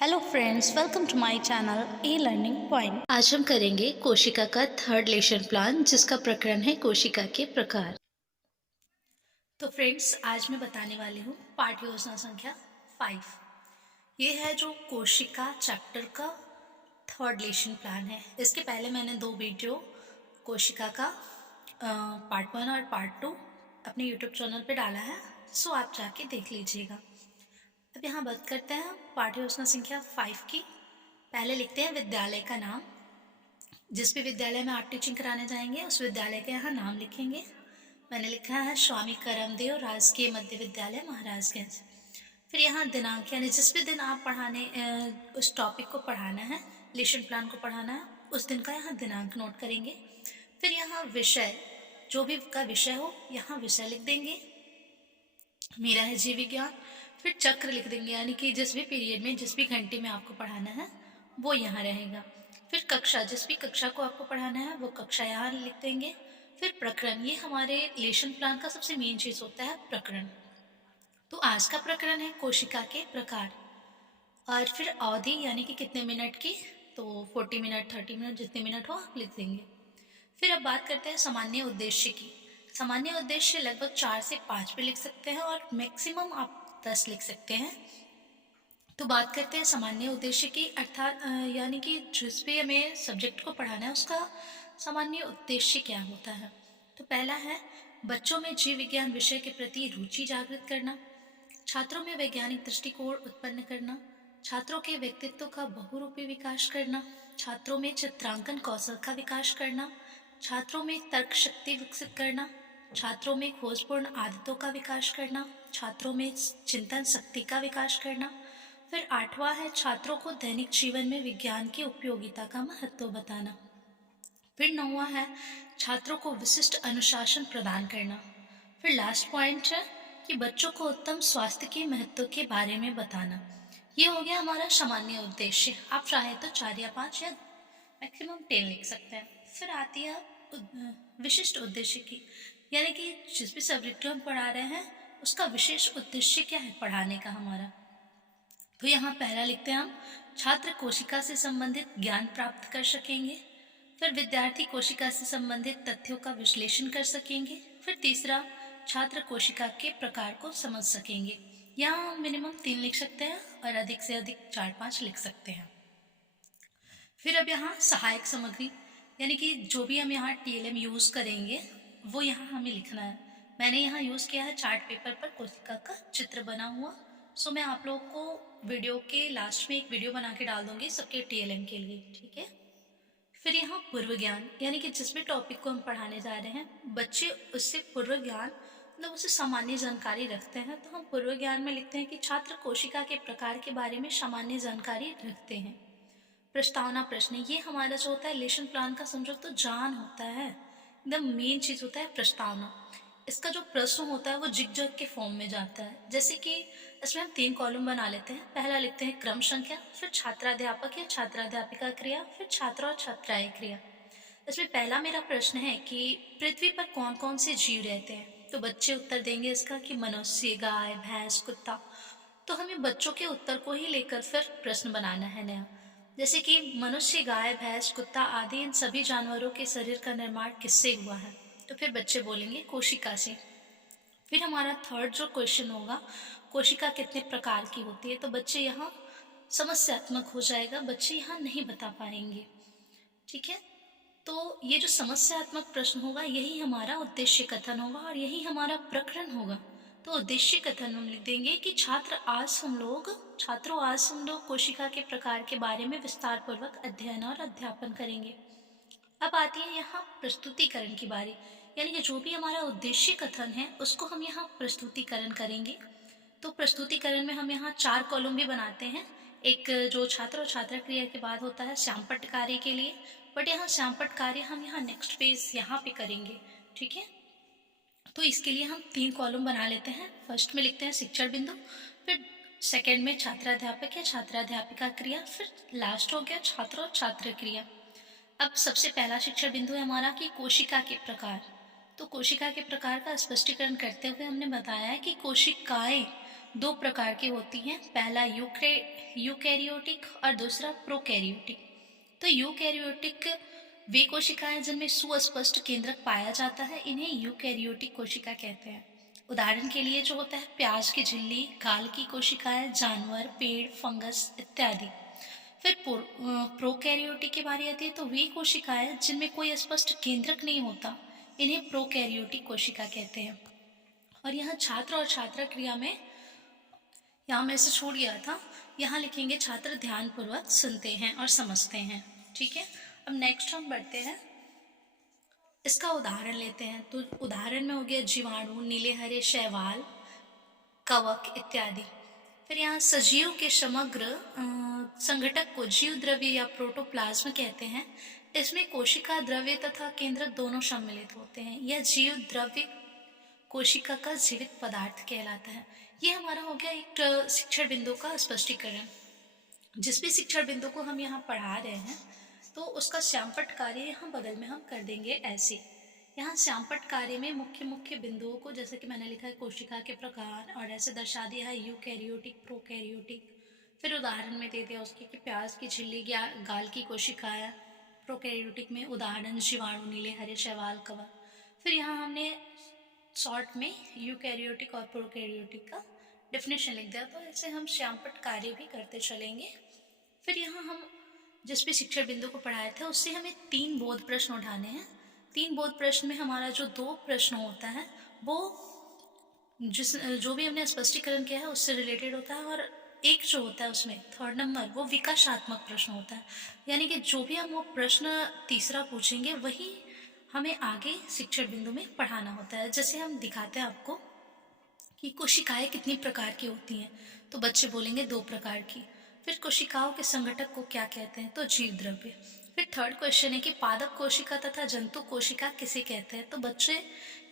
Hello friends, welcome to my channel a learning point. आज हम करेंगे कोशिका का थर्ड लेशन प्लान, जिसका प्रकरण है कोशिका के प्रकार। तो फ्रेंड्स, आज मैं बताने वाली हूँ पाठ योजना संख्या 5। ये है जो कोशिका चैप्टर का थर्ड लेशन प्लान है। इसके पहले मैंने 2 वीडियो कोशिका का पार्ट 1 और पार्ट 2 अपने यूट्यूब चैनल पे डाला है, सो आप जाके देख लीजिएगा। अब यहाँ बात करते हैं पाठ योजना संख्या 5 की। पहले लिखते हैं विद्यालय का नाम। जिस भी विद्यालय में आप टीचिंग कराने जाएंगे उस विद्यालय के यहाँ नाम लिखेंगे। मैंने लिखा है स्वामी करमदेव राजकीय मध्य विद्यालय महाराजगंज। फिर यहाँ दिनांक, यानी जिस भी दिन आप उस टॉपिक को पढ़ाना है, लेशन प्लान को पढ़ाना है, उस दिन का यहाँ दिनांक नोट करेंगे। फिर यहाँ विषय, जो भी का विषय हो यहाँ विषय लिख देंगे। मेरा है जीव विज्ञान। फिर चक्र लिख देंगे, यानी कि जिस भी पीरियड में, जिस भी घंटे में आपको पढ़ाना है वो यहाँ रहेगा। फिर कक्षा, जिस भी कक्षा को आपको पढ़ाना है वो कक्षा यहाँ लिख देंगे। फिर प्रकरण, ये हमारे लेशन प्लान का सबसे मेन चीज़ होता है प्रकरण। तो आज का प्रकरण है कोशिका के प्रकार। और फिर अवधि, यानी कि कितने मिनट की, तो 40 मिनट 30 मिनट जितने मिनट हो आप लिख देंगे। फिर अब बात करते हैं सामान्य उद्देश्य की। सामान्य उद्देश्य लगभग 4 से 5 पे लिख सकते हैं और मैक्सिमम आप 10 लिख सकते हैं। तो बात करते हैं सामान्य उद्देश्य की, अर्थात यानी कि जिस भी हमें सब्जेक्ट को पढ़ाना है उसका सामान्य उद्देश्य क्या होता है। तो पहला है बच्चों में जीव विज्ञान विषय के प्रति रुचि जागृत करना, छात्रों में वैज्ञानिक दृष्टिकोण उत्पन्न करना, छात्रों के व्यक्तित्व का बहुरूपी विकास करना, छात्रों में चित्रांकन कौशल का विकास करना, छात्रों में तर्क शक्ति विकसित करना, छात्रों में खोजपूर्ण आदतों का विकास करना, छात्रों में चिंतन शक्ति का विकास करना। फिर 8वां है छात्रों को दैनिक जीवन में विज्ञान की उपयोगिता का महत्व बताना। फिर 9वां है छात्रों को विशिष्ट अनुशासन प्रदान करना। फिर लास्ट पॉइंट है कि बच्चों को उत्तम स्वास्थ्य के महत्व के बारे में बताना। ये हो गया हमारा सामान्य उद्देश्य। आप चाहे तो 4 या 5 या मैक्सिमम 10 लिख सकते हैं। फिर आती है विशिष्ट उद्देश्य की, यानी कि जिस भी सब्जेक्ट हम पढ़ा रहे हैं उसका विशेष उद्देश्य क्या है पढ़ाने का हमारा। तो यहाँ पहला लिखते हैं हम, छात्र कोशिका से संबंधित ज्ञान प्राप्त कर सकेंगे। फिर विद्यार्थी कोशिका से संबंधित तथ्यों का विश्लेषण कर सकेंगे। फिर तीसरा, छात्र कोशिका के प्रकार को समझ सकेंगे। यहाँ मिनिमम 3 लिख सकते हैं और अधिक से अधिक 4-5 लिख सकते हैं। फिर अब यहाँ सहायक सामग्री, यानी कि जो भी हम यहाँ टीएलएम यूज़ करेंगे वो यहाँ हमें लिखना है। मैंने यहाँ यूज़ किया है चार्ट पेपर पर कोशिका का चित्र बना हुआ। सो मैं आप लोग को वीडियो के लास्ट में एक वीडियो बना के डाल दूंगी सबके टीएलएम के लिए, ठीक है। फिर यहाँ पूर्व ज्ञान, यानी कि जिस भी टॉपिक को हम पढ़ाने जा रहे हैं बच्चे उससे पूर्व ज्ञान, मतलब उससे सामान्य जानकारी रखते हैं। तो हम पूर्व ज्ञान में लिखते हैं कि छात्र कोशिका के प्रकार के बारे में सामान्य जानकारी रखते हैं। प्रस्तावना प्रश्न, ये हमारा जो होता है लेशन प्लान का समझो तो जान होता है, एकदम मेन चीज़ होता है प्रस्तावना। इसका जो प्रश्न होता है वो जिग जग के फॉर्म में जाता है। जैसे कि इसमें हम 3 कॉलम बना लेते हैं। पहला लिखते हैं क्रम संख्या, फिर छात्राध्यापक या छात्राध्यापिका क्रिया, फिर छात्र और छात्राएं क्रिया। इसमें पहला मेरा प्रश्न है कि पृथ्वी पर कौन कौन से जीव रहते हैं। तो बच्चे उत्तर देंगे इसका कि मनुष्य, गाय, भैंस, कुत्ता। तो हमें बच्चों के उत्तर को ही लेकर फिर प्रश्न बनाना है नया। जैसे कि मनुष्य, गाय, भैंस, कुत्ता आदि इन सभी जानवरों के शरीर का निर्माण किससे हुआ है। तो फिर बच्चे बोलेंगे कोशिका से। फिर हमारा थर्ड जो क्वेश्चन होगा, कोशिका कितने प्रकार की होती है, तो बच्चे यहाँ समस्यात्मक हो जाएगा, बच्चे यहाँ नहीं बता पाएंगे, ठीक है। तो ये जो समस्यात्मक प्रश्न होगा यही हमारा उद्देश्य कथन होगा और यही हमारा प्रकरण होगा। तो उद्देश्य कथन हम लिख देंगे कि छात्रों आज हम लोग कोशिका के प्रकार के बारे में विस्तार पूर्वक अध्ययन और अध्यापन करेंगे। अब आती है यहाँ प्रस्तुतिकरण की बारी, यानी कि जो भी हमारा उद्देश्य कथन है उसको हम यहाँ प्रस्तुतिकरण करेंगे। तो प्रस्तुतिकरण में हम यहाँ 4 कॉलम भी बनाते हैं। एक जो छात्र और छात्रा क्रिया के बाद होता है श्यामपट्ट कार्य के लिए, बट यहाँ श्यामपट्ट कार्य हम यहाँ नेक्स्ट पेज यहाँ पे करेंगे, ठीक है। तो इसके लिए हम 3 कॉलम बना लेते हैं। फर्स्ट में लिखते हैं शिक्षण बिंदु, फिर सेकेंड में छात्राध्यापक या छात्राध्यापिका क्रिया, फिर लास्ट हो गया छात्र और छात्र क्रिया। अब सबसे पहला शिक्षण बिंदु है हमारा कि कोशिका के प्रकार। तो कोशिका के प्रकार का स्पष्टीकरण करते हुए हमने बताया है कि कोशिकाएं दो प्रकार की होती हैं, पहला यूकैरियोटिक और दूसरा प्रोकैरियोटिक। तो यूकैरियोटिक वे कोशिकाएं जिनमें सुस्पष्ट केंद्रक पाया जाता है, इन्हें यूकैरियोटिक कोशिका कहते हैं। उदाहरण के लिए जो होता है प्याज की झिल्ली, गाल की कोशिकाएं, जानवर, पेड़, फंगस इत्यादि। फिर प्रोकैरियोटिक की बारी आती है, तो वे कोशिकाएं जिनमें कोई स्पष्ट केंद्रक नहीं होता, इन्हें प्रोकैरियोटिक कोशिका कहते हैं। और यहाँ छात्र और छात्रा क्रिया में, यहाँ मैं इसे छोड़ गया था, यहाँ लिखेंगे छात्र ध्यानपूर्वक सुनते हैं और समझते हैं। ठीक है, अब नेक्स्ट हम बढ़ते हैं, इसका उदाहरण लेते हैं। तो उदाहरण में हो गया जीवाणु, नीले हरे शैवाल, कवक इत्यादि। फिर यहाँ सजीव के समग्र संघटक को जीव द्रव्य या प्रोटोप्लाज्म कहते हैं। इसमें कोशिका द्रव्य तथा केंद्रक दोनों सम्मिलित होते हैं। यह जीव द्रव्य कोशिका का जीवित पदार्थ कहलाता है। ये हमारा हो गया एक शिक्षण बिंदु का स्पष्टीकरण। जिस भी शिक्षण बिंदु को हम यहाँ पढ़ा रहे हैं, तो उसका श्यामपट्ट कार्य यहाँ बगल में हम कर देंगे ऐसे। यहाँ श्यामपट्ट कार्य में मुख्य मुख्य बिंदुओं को, जैसे कि मैंने लिखा है कोशिका के प्रकार, और ऐसे दर्शा दिया है यूकैरियोटिक, प्रोकैरियोटिक। फिर उदाहरण में दे दिया उसके कि प्याज की झिल्ली, गाल की कोशिकाएं। प्रोकैरियोटिक में उदाहरण जीवाणु, नीले हरे शैवाल, कवक। फिर यहाँ हमने शॉर्ट में यूकैरियोटिक और प्रोकैरियोटिक का डेफिनेशन लिख दिया। तो ऐसे हम श्यामपट्ट कार्य भी करते चलेंगे। फिर यहाँ हम जिस भी शिक्षण बिंदु को पढ़ाए थे, उससे हमें 3 बोध प्रश्न उठाने हैं। 3 बोध प्रश्न में हमारा जो 2 प्रश्न होता है, वो जो भी हमने स्पष्टीकरण किया है उससे रिलेटेड होता है, और एक जो होता है उसमें 3rd नंबर, वो विकासात्मक प्रश्न होता है। यानी कि जो भी हम वो प्रश्न तीसरा पूछेंगे, वही हमें आगे शिक्षण बिंदु में पढ़ाना होता है। जैसे हम दिखाते हैं आपको कि कोशिकाएं कितनी प्रकार की होती हैं, तो बच्चे बोलेंगे 2 प्रकार की। फिर कोशिकाओं के संघटक को क्या कहते हैं, तो जीव द्रव्य। फिर 3rd क्वेश्चन है कि पादप कोशिका तथा जंतु कोशिका किसे कहते हैं, तो बच्चे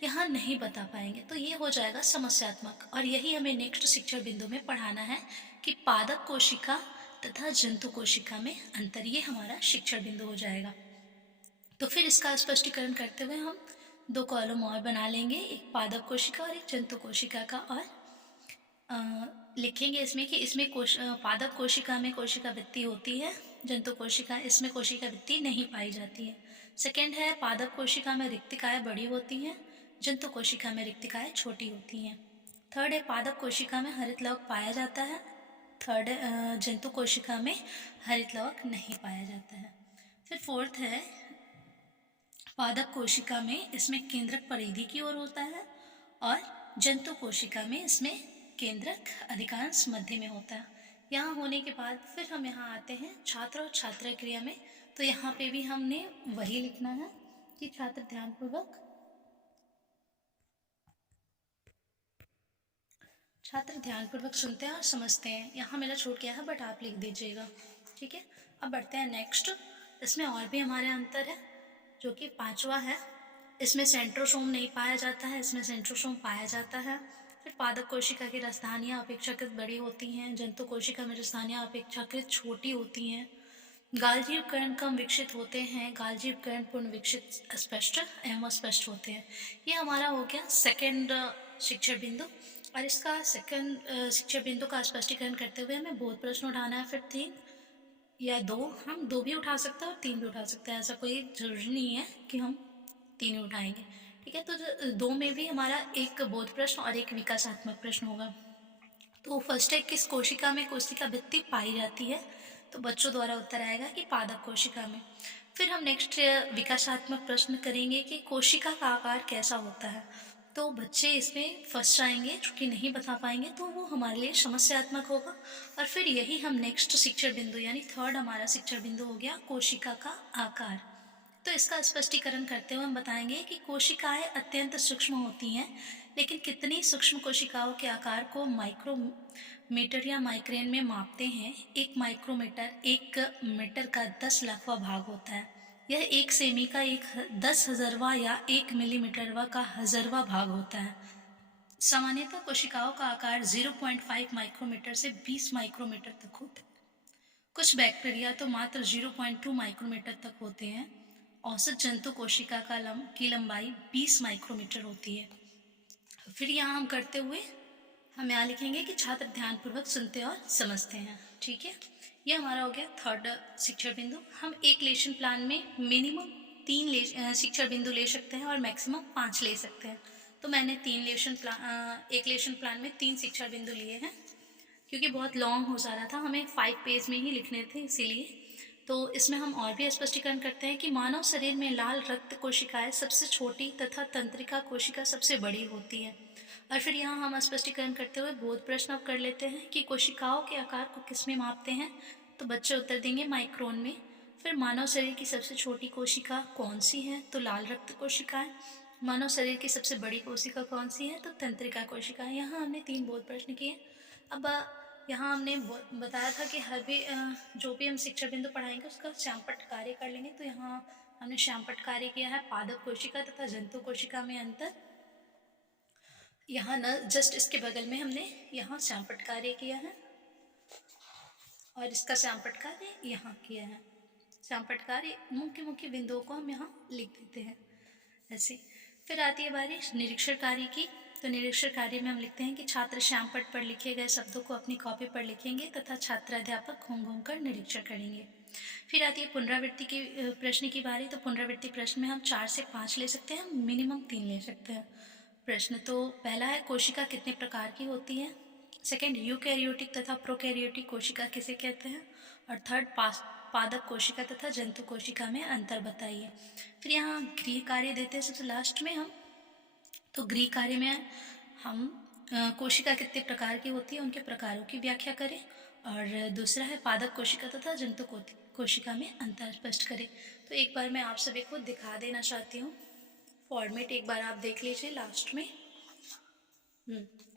यहाँ नहीं बता पाएंगे, तो ये हो जाएगा समस्यात्मक। और यही हमें नेक्स्ट शिक्षण बिंदु में पढ़ाना है कि पादप कोशिका तथा जंतु कोशिका में अंतर, ये हमारा शिक्षण बिंदु हो जाएगा। तो फिर इसका स्पष्टीकरण करते हुए हम 2 कॉलम और बना लेंगे, एक पादप कोशिका और एक जंतु कोशिका का, और लिखेंगे इसमें कि इसमें पादप कोशिका में कोशिका भित्ति होती है, जंतु कोशिका इसमें कोशिका भित्ति नहीं पाई जाती है। सेकेंड है पादप कोशिका में रिक्तिकाएं बड़ी होती हैं, जंतु कोशिका में रिक्तिकाएं छोटी होती हैं। 3rd है पादप कोशिका में हरित लवक पाया जाता है। 3rd जंतु कोशिका में हरित लवक नहीं पाया जाता है। फिर 4th है पादप कोशिका में इसमें केंद्रक परिधि की ओर होता है, और जंतु कोशिका में इसमें केंद्रक अधिकांश मध्य में होता है। यहाँ होने के बाद फिर हम यहाँ आते हैं छात्र और छात्रा क्रिया में। तो यहाँ पे भी हमने वही लिखना है कि छात्र ध्यानपूर्वक सुनते हैं और समझते हैं। यहाँ मेरा छूट गया है, बट आप लिख दीजिएगा। ठीक है, अब बढ़ते हैं नेक्स्ट। इसमें और भी हमारे अंतर है, जो कि 5वां है। इसमें सेंट्रोसोम नहीं पाया जाता है, इसमें सेंट्रोसोम पाया जाता है। फिर पादप कोशिका की राजधानियाँ अपेक्षाकृत बड़ी होती हैं, जंतु कोशिका में राजधानियाँ अपेक्षाकृत छोटी होती हैं। गालजी उपकरण कम विकसित होते हैं, गालजी उपकरण पूर्ण विकसित स्पष्ट एवं अस्पष्ट होते हैं। ये हमारा हो गया सेकेंड शिक्षण बिंदु। और इसका सेकेंड शिक्षण बिंदु का स्पष्टीकरण करते हुए हमें बोध प्रश्न उठाना है। फिर 3 या 2, हम 2 भी उठा सकते हैं और 3 भी उठा सकते हैं, ऐसा कोई ज़रूरी नहीं है कि हम 3 ही उठाएंगे। ठीक है, तो 2 में भी हमारा एक बोध प्रश्न और एक विकासात्मक प्रश्न होगा। तो फर्स्ट है किस कोशिका में कोशिका भित्ति पाई जाती है, तो बच्चों द्वारा उत्तर आएगा कि पादप कोशिका में। फिर हम नेक्स्ट विकासात्मक प्रश्न करेंगे कि कोशिका का आकार कैसा होता है, तो बच्चे इसमें फंस जाएंगे, चूँकि नहीं बता पाएंगे, तो वो हमारे लिए समस्यात्मक होगा। और फिर यही हम नेक्स्ट शिक्षण बिंदु, यानी 3rd हमारा शिक्षण बिंदु हो गया कोशिका का आकार। तो इसका स्पष्टीकरण करते हुए हम बताएंगे कि कोशिकाएं अत्यंत सूक्ष्म होती हैं, लेकिन कितनी सूक्ष्म कोशिकाओं के आकार को माइक्रोमीटर या माइक्रेन में मापते हैं। 1 माइक्रोमीटर 1 मीटर का 10 लाखवां भाग होता है। यह 1 सेमी का 10,000वां या 1 मिलीमीटरवा का 1000वां भाग होता है। सामान्यतः कोशिकाओं का आकार 0.5 माइक्रोमीटर से 20 माइक्रोमीटर तक होता है। कुछ बैक्टीरिया तो मात्र 0.2 माइक्रोमीटर तक होते हैं। औसत जंतु कोशिका की लंबाई 20 माइक्रोमीटर होती है। फिर यहाँ हम करते हुए हम यहाँ लिखेंगे कि छात्र ध्यानपूर्वक सुनते और समझते हैं। ठीक है, ये हमारा हो गया थर्ड शिक्षण बिंदु। हम एक लेशन प्लान में मिनिमम 3 शिक्षण बिंदु ले सकते हैं और मैक्सिमम 5 ले सकते हैं। तो मैंने एक लेशन प्लान में 3 शिक्षण बिंदु लिए हैं, क्योंकि बहुत लॉन्ग हो जा रहा था, हमें 5 पेज में ही लिखने थे इसीलिए। तो इसमें हम और भी स्पष्टीकरण करते हैं कि मानव शरीर में लाल रक्त कोशिकाएं सबसे छोटी तथा तंत्रिका कोशिका सबसे बड़ी होती है। और फिर यहाँ हम स्पष्टीकरण करते हुए बोध प्रश्न अब कर लेते हैं कि कोशिकाओं के आकार को किस में मापते हैं। तो बच्चे उत्तर देंगे माइक्रोन में। फिर मानव शरीर की सबसे छोटी कोशिका कौन सी है, तो लाल रक्त कोशिकाएं। मानव शरीर की सबसे बड़ी कोशिका कौन सी है, तो तंत्रिका कोशिकाएं। यहाँ हमने 3 बोध प्रश्न किए। अब यहाँ हमने बताया था कि हर भी जो भी हम शिक्षण बिंदु पढ़ाएंगे उसका श्यामपट्ट कार्य कर लेंगे। तो यहाँ हमने श्यामपट्ट कार्य किया है पादप कोशिका तथा जंतु कोशिका में अंतर। यहाँ न जस्ट इसके बगल में हमने यहाँ श्यामपट्ट कार्य किया है और इसका श्यामपट्ट कार्य यहाँ किया है। श्यामपट्ट कार्य मुख्य मुख्य बिंदुओं को हम यहाँ लिख देते हैं ऐसे। फिर आती है बारी निरीक्षण कार्य की। तो निरीक्षण कार्य में हम लिखते हैं कि छात्र श्यामपट्ट पर लिखे गए शब्दों को अपनी कॉपी पर लिखेंगे तथा छात्राध्यापक घूम घूम कर निरीक्षण करेंगे। फिर आती है पुनरावृत्ति की प्रश्न की बारी। तो पुनरावृत्ति प्रश्न में हम 4 से 5 ले सकते हैं, मिनिमम 3 ले सकते हैं प्रश्न। तो पहला है कोशिका कितने प्रकार की होती है। सेकंड, यूकैरियोटिक तथा प्रोकैरियोटिक कोशिका किसे कहते हैं। और थर्ड, पादप कोशिका तथा जंतु कोशिका में अंतर बताइए। फिर यहाँ गृह कार्य देते हैं सबसे लास्ट में हम। तो गृह कार्य में हम कोशिका कितने प्रकार की होती है उनके प्रकारों की व्याख्या करें। और दूसरा है पादप कोशिका तथा जंतु कोशिका में अंतर स्पष्ट करें। तो एक बार मैं आप सभी को दिखा देना चाहती हूँ फॉर्मेट, एक बार आप देख लीजिए लास्ट में।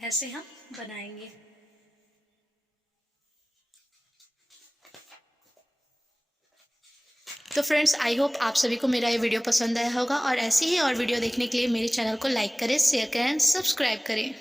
ऐसे हम बनाएंगे। तो फ्रेंड्स, आई होप आप सभी को मेरा ये वीडियो पसंद आया होगा और ऐसी ही और वीडियो देखने के लिए मेरे चैनल को लाइक करें, शेयर करें, सब्सक्राइब करें।